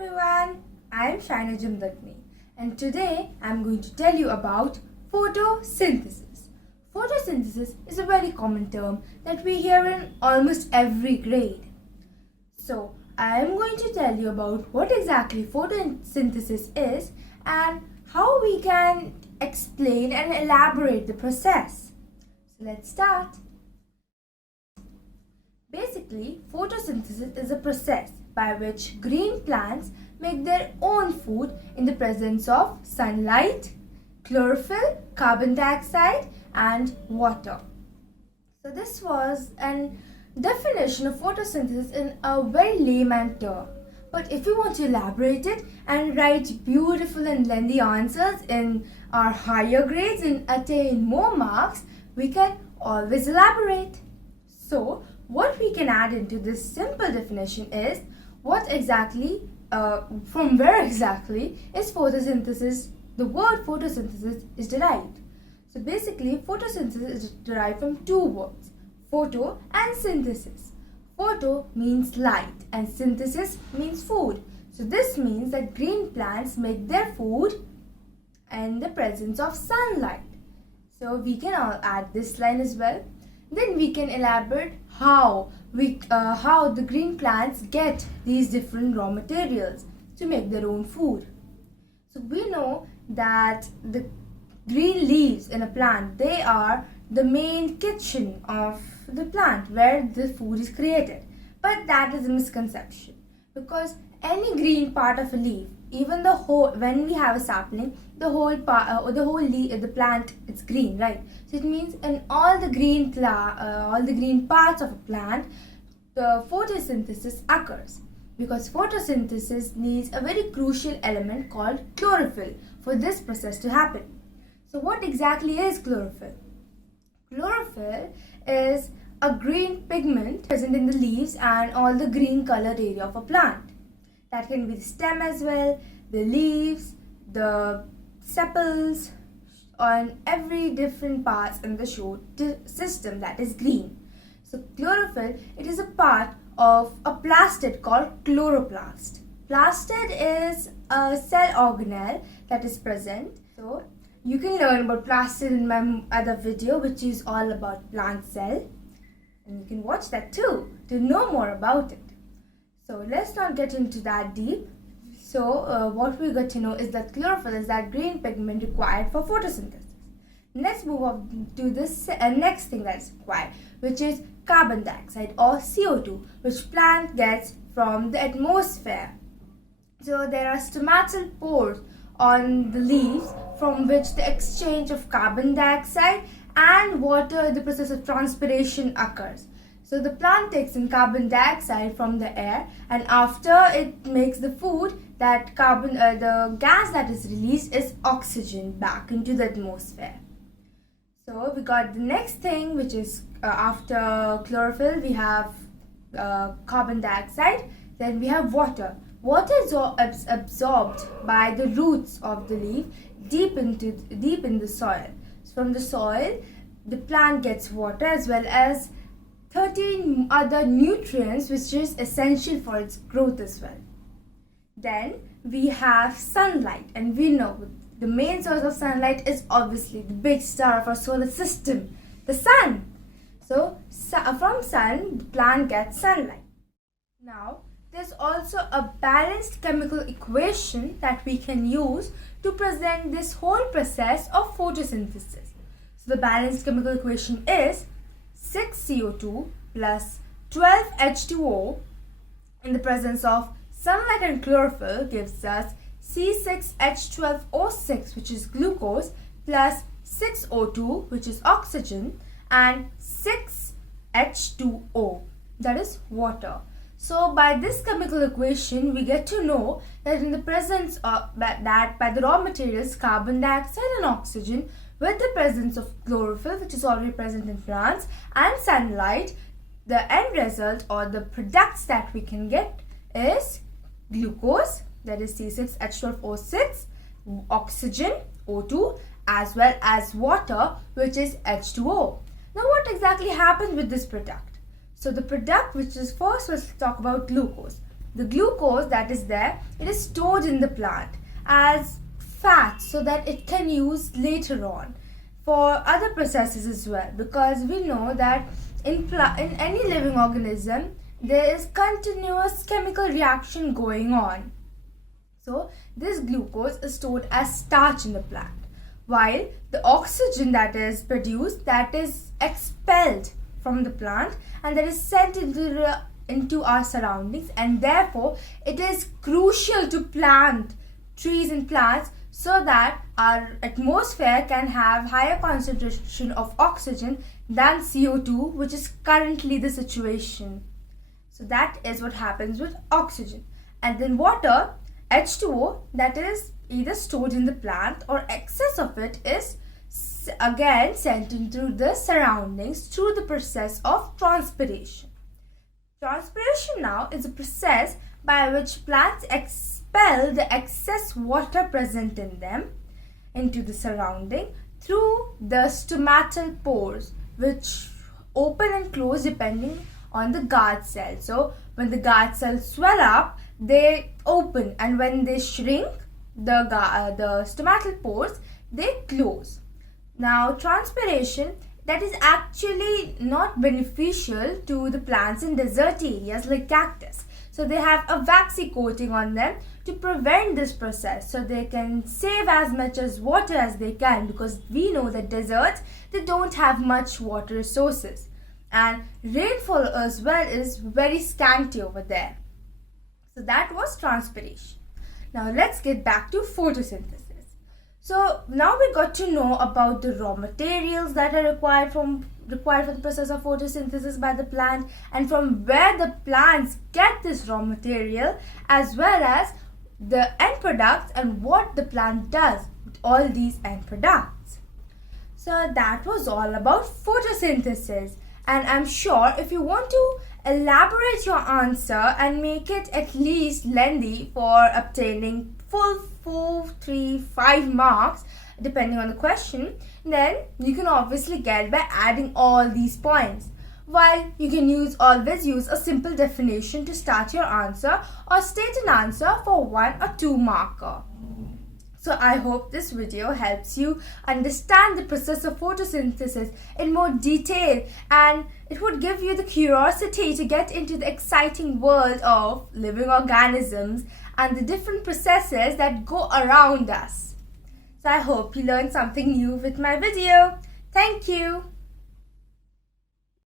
everyone, I am Shaina Jamdagni and today I am going to tell you about photosynthesis. Photosynthesis is a very common term that we hear in almost every grade. So I am going to tell you about what exactly photosynthesis is and how we can explain and elaborate the process. So let's start. Basically, photosynthesis is a process by which green plants make their own food in the presence of sunlight, chlorophyll, carbon dioxide and water. So this was a definition of photosynthesis in a very layman term. But if we want to elaborate it and write beautiful and lengthy answers in our higher grades and attain more marks, we can always elaborate. So what we can add into this simple definition is from where exactly is photosynthesis, the word photosynthesis is derived. So basically photosynthesis is derived from two words, photo and synthesis. Photo means light and synthesis means food. So this means that green plants make their food in the presence of sunlight. So we can add this line as well. Then we can elaborate how the green plants get these different raw materials to make their own food. So we know that the green leaves in a plant, they are the main kitchen of the plant where the food is created. But that is a misconception, because any green part of a leaf, even when we have a sapling, the whole leaf, the plant, it's green, right? So it means in all the green parts of a plant, the photosynthesis occurs, because photosynthesis needs a very crucial element called chlorophyll for this process to happen. So what exactly is chlorophyll? Chlorophyll is a green pigment present in the leaves and all the green colored area of a plant. That can be the stem as well, the leaves, the sepals, on every different parts in the shoot system that is green. So chlorophyll, it is a part of a plastid called chloroplast. Plastid is a cell organelle that is present. So you can learn about plastid in my other video, which is all about plant cell, and you can watch that too to know more about it. So let's not get into that deep. So what we got to know is that chlorophyll is that green pigment required for photosynthesis. Let's move on to this next thing that's required, which is carbon dioxide or CO2, which plant gets from the atmosphere. So there are stomatal pores on the leaves from which the exchange of carbon dioxide and water, the process of transpiration occurs. So the plant takes in carbon dioxide from the air, and after it makes the food, that the gas that is released is oxygen back into the atmosphere. So we got the next thing, which is after chlorophyll we have carbon dioxide, then we have water. Water is absorbed by the roots of the leaf deep in the soil. So from the soil, the plant gets water as well as 13 other nutrients which is essential for its growth as well. Then we have sunlight, and we know the main source of sunlight is obviously the big star of our solar system, the sun. So from sun, the plant gets sunlight. Now there's also a balanced chemical equation that we can use to present this whole process of photosynthesis. So the balanced chemical equation is 6 CO2 plus 12 H2O in the presence of sunlight and chlorophyll gives us C6H12O6, which is glucose, plus 6O2, which is oxygen, and 6H2O, that is water. So by this chemical equation, we get to know that in the presence of by the raw materials carbon dioxide and oxygen, with the presence of chlorophyll, which is already present in plants, and sunlight, the end result or the products that we can get is glucose, that is C6H12O6, oxygen, O2, as well as water, which is H2O. Now what exactly happens with this product? So the product, which is first, let's talk about glucose. The glucose that is there, it is stored in the plant as fat so that it can use later on for other processes as well, because we know that in any living organism there is continuous chemical reaction going on. So this glucose is stored as starch in the plant, while the oxygen that is produced, that is expelled from the plant and that is sent into our surroundings, and therefore it is crucial to plant trees and plants so that our atmosphere can have higher concentration of oxygen than CO2, which is currently the situation. So that is what happens with oxygen. And then water, H2O, that is either stored in the plant or excess of it is again sent into the surroundings through the process of transpiration. Transpiration now is a process by which plants expel the excess water present in them into the surrounding through the stomatal pores, which open and close depending on the guard cell. So when the guard cells swell up, they open, and when they shrink, the stomatal pores, they close. Now transpiration, that is actually not beneficial to the plants in desert areas like cactus. So they have a waxy coating on them to prevent this process, so they can save as much as water as they can, because we know that deserts, they don't have much water resources, and rainfall as well is very scanty over there. So that was transpiration. Now let's get back to photosynthesis. So now we got to know about the raw materials that are required for the process of photosynthesis by the plant, and from where the plants get this raw material, as well as the end products and what the plant does with all these end products. So that was all about photosynthesis, and I'm sure if you want to elaborate your answer and make it at least lengthy for obtaining full 4, 3, 5 marks depending on the question, then you can obviously get by adding all these points. While you can always use a simple definition to start your answer, or state an answer for 1 or 2 marker. So I hope this video helps you understand the process of photosynthesis in more detail, and it would give you the curiosity to get into the exciting world of living organisms and the different processes that go around us. So I hope you learned something new with my video. Thank you.